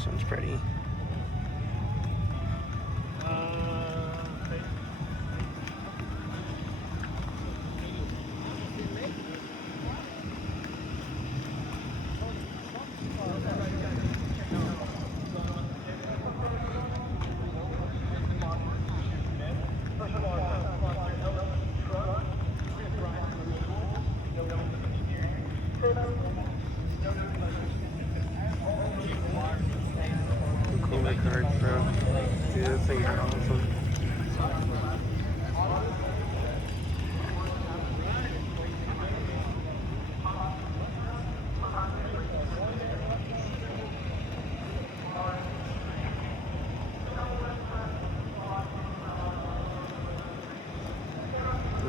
this one's pretty. Cooler cards, bro. Dude, this thing's awesome.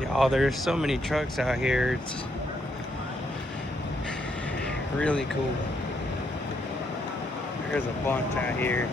Y'all, there's so many trucks out here. It's really cool. There's a bunch out here.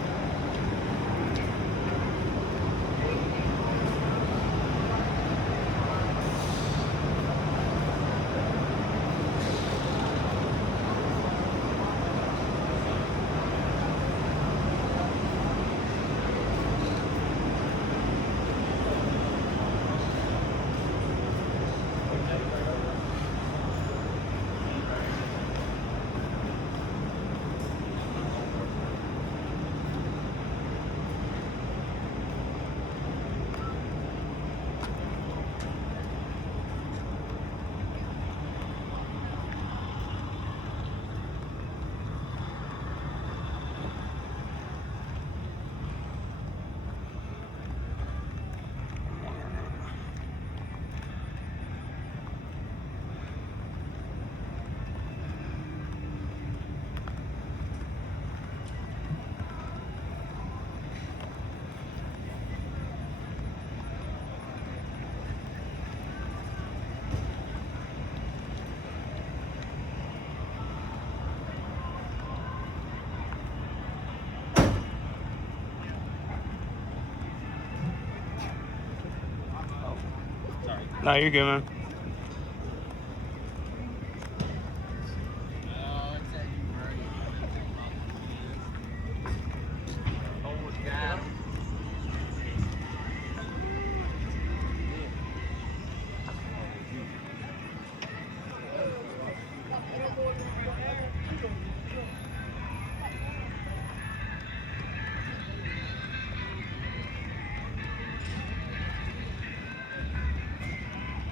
No, you're good, man.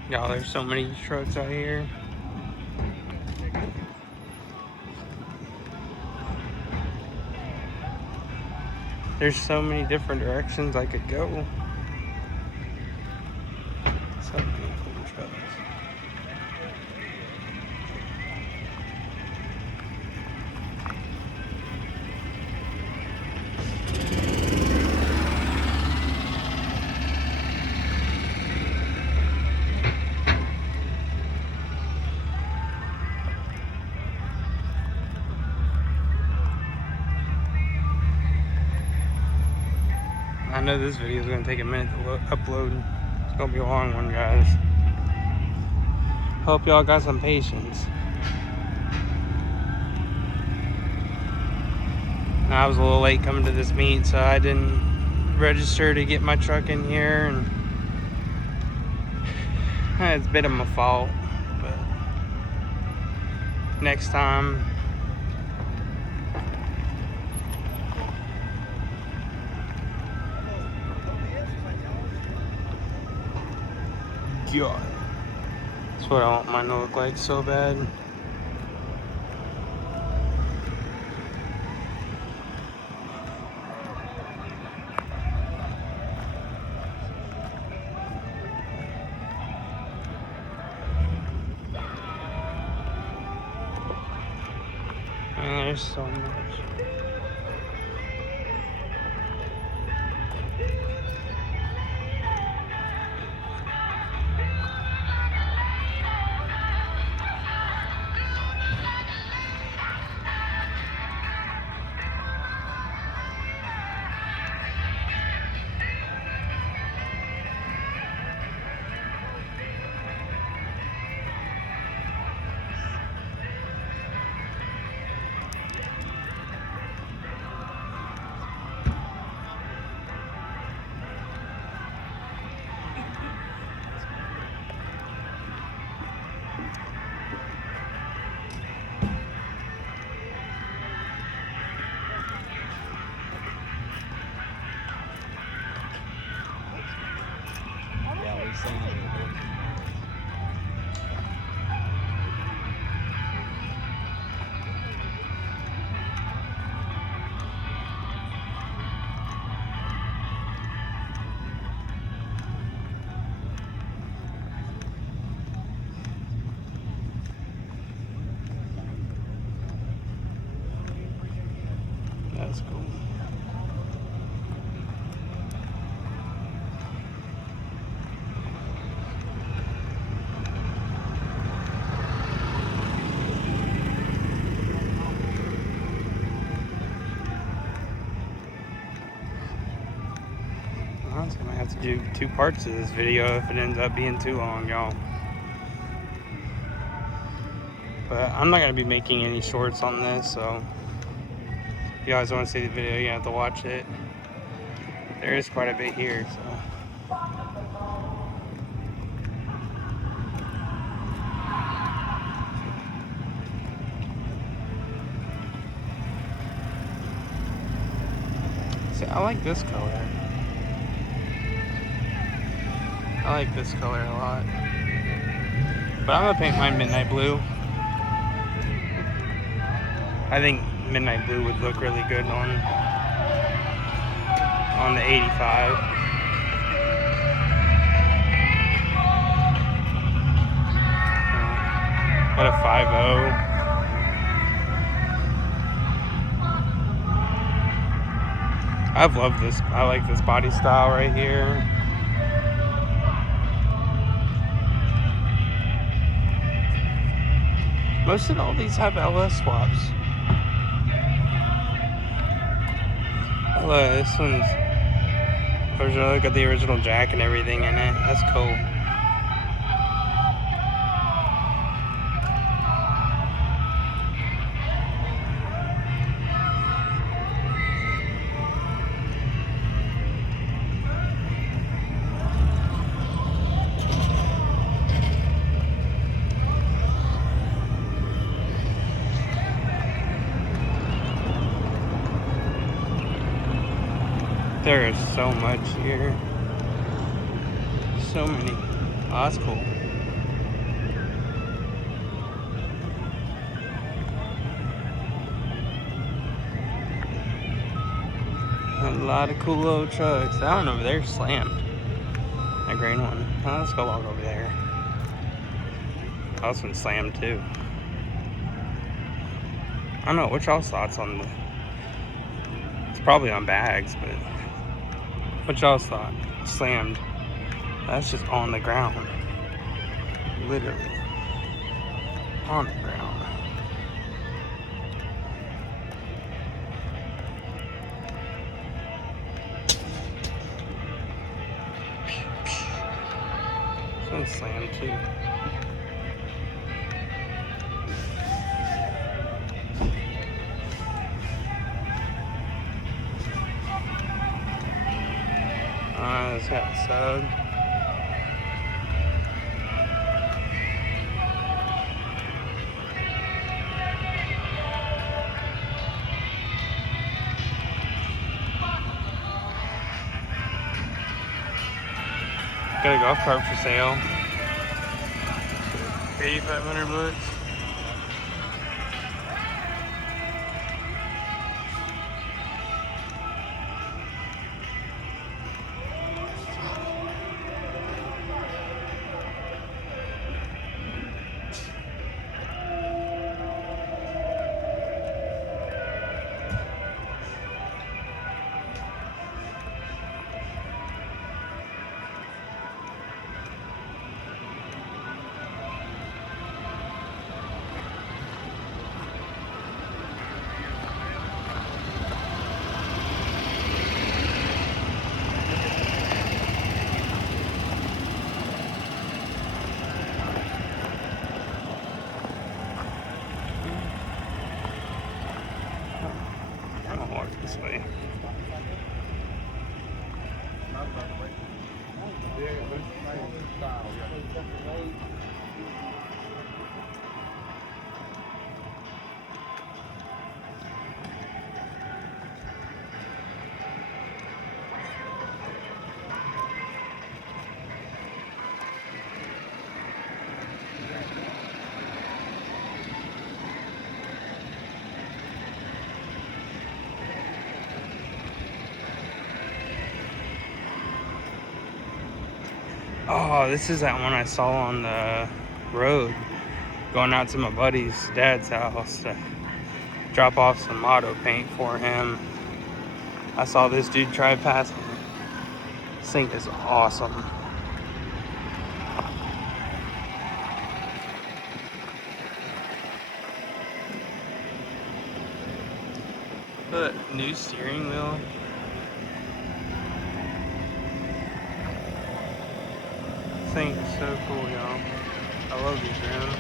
Y'all, there's so many trucks out here. There's so many different directions I could go. So many cool trucks. I know this video is going to take a minute to upload. It's going to be a long one, guys. Hope y'all got some patience. I was a little late coming to this meet, so I didn't register to get my truck in here, and it's a bit of my fault, but next time. God, that's what I want mine to look like so bad. And there's so much. That's cool. I'm gonna have to do 2 parts of this video if it ends up being too long, y'all. But I'm not gonna be making any shorts on this, so if you guys want to see the video, you have to watch it. There is quite a bit here, so. See, I like this color. I like this color a lot. But I'm gonna paint mine midnight blue. I think midnight blue would look really good on the 85. Got a 5.0. I've loved this. I like this body style right here. Most of all these have LS swaps. Look, this one's. Look at the original jack and everything in it. That's cool. There is so much here. So many. Oh, that's cool. A lot of cool little trucks. That one over there slammed. That green one. Oh, let's go walk over there. Oh, this one slammed too. I don't know, what y'all's thoughts on the... It's probably on bags, but... What y'all's thought? Slammed. That's just on the ground. Literally. On the ground. This one's slammed too. This got a sub. Got a golf cart for sale. 8,500 bucks. This way. Oh, this is that one I saw on the road going out to my buddy's dad's house to drop off some auto paint for him. I saw this dude drive past me. This thing is awesome. The new steering wheel. This thing is so cool, y'all. I love these rims.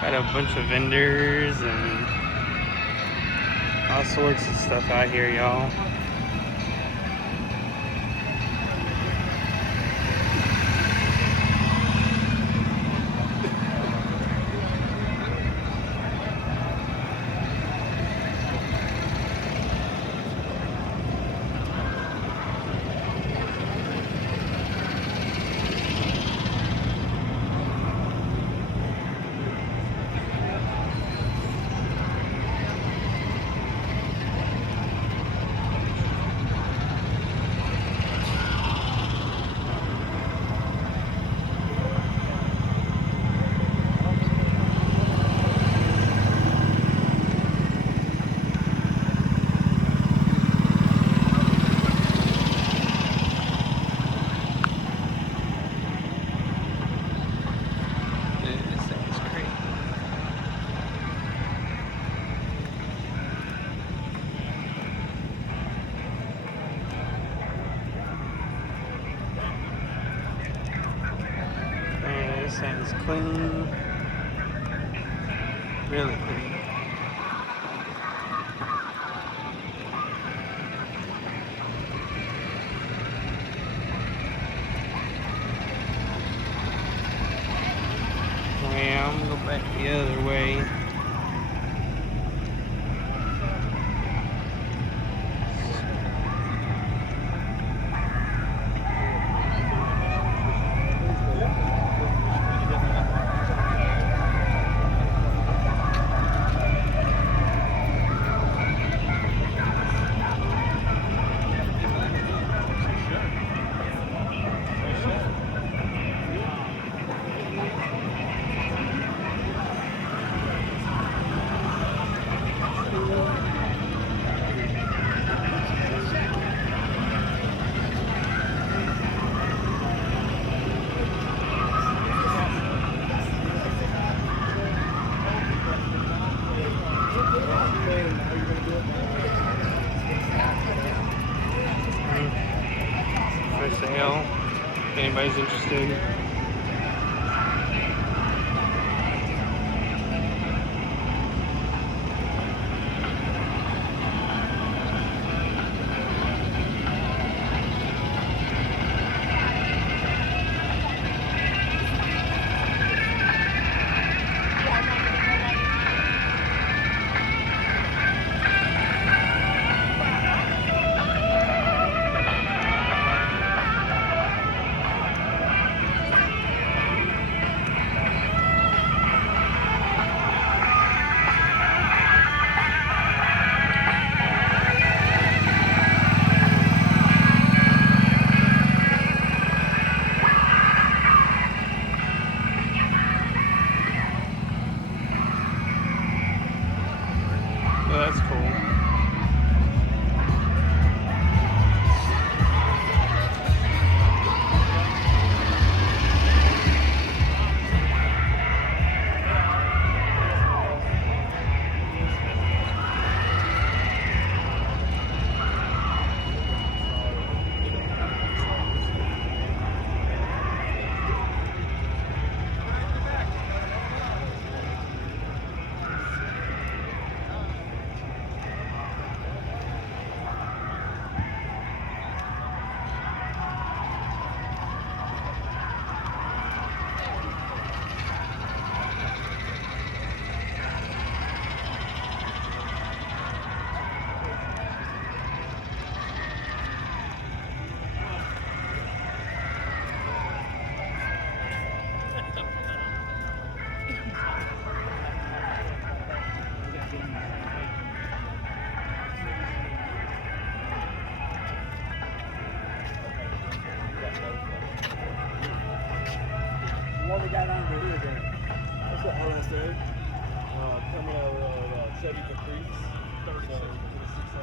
Got a bunch of vendors and all sorts of stuff out here, y'all. This thing's clean. Really clean. Yeah, I'm gonna go back the other way. For sale, if anybody's interested. Well, that's cool. instead. Coming out of Chevy Caprice. So,